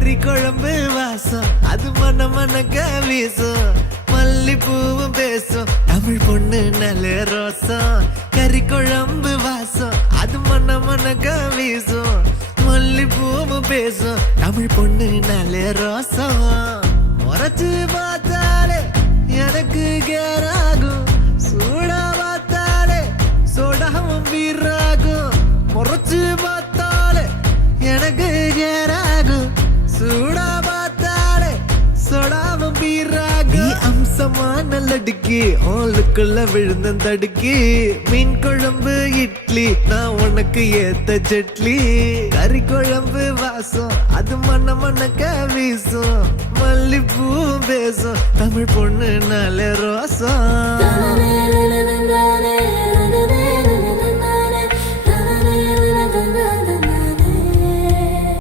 கறி குழம்பு வாசம் அது மன மனக்க வீசும் மல்லிப்பூவும் பேசும் தமிழ் பொண்ணு நல்ல ரோசம் கறி குழம்பு வாசம் அது மன மனக்க வீசும் மல்லிப்பூவும் பேசும் தமிழ் பொண்ணு நல்ல ரோசம் முறைச்சு பார்த்தாலே எனக்கு கேராகும் சூடா பார்த்தாலே சோடாவும் வீராகும் முறைச்சு பார்த்தாலே எனக்கு கேராகும் சூடா பார்த்தாலே சோடாவும் வீராகும் அம்சமான லடுக்கி ஆளுக்குள்ள விழுந்த தடுக்கி மீன் குழம்பு இட்லி நான் உனக்கு ஏத்த சட்லி கறி குழம்பு வாசம் அது மன மனக்க வீசும் மல்லிப்பூ பேசும் தமிழ் பொண்ணு நல்ல ரோசம்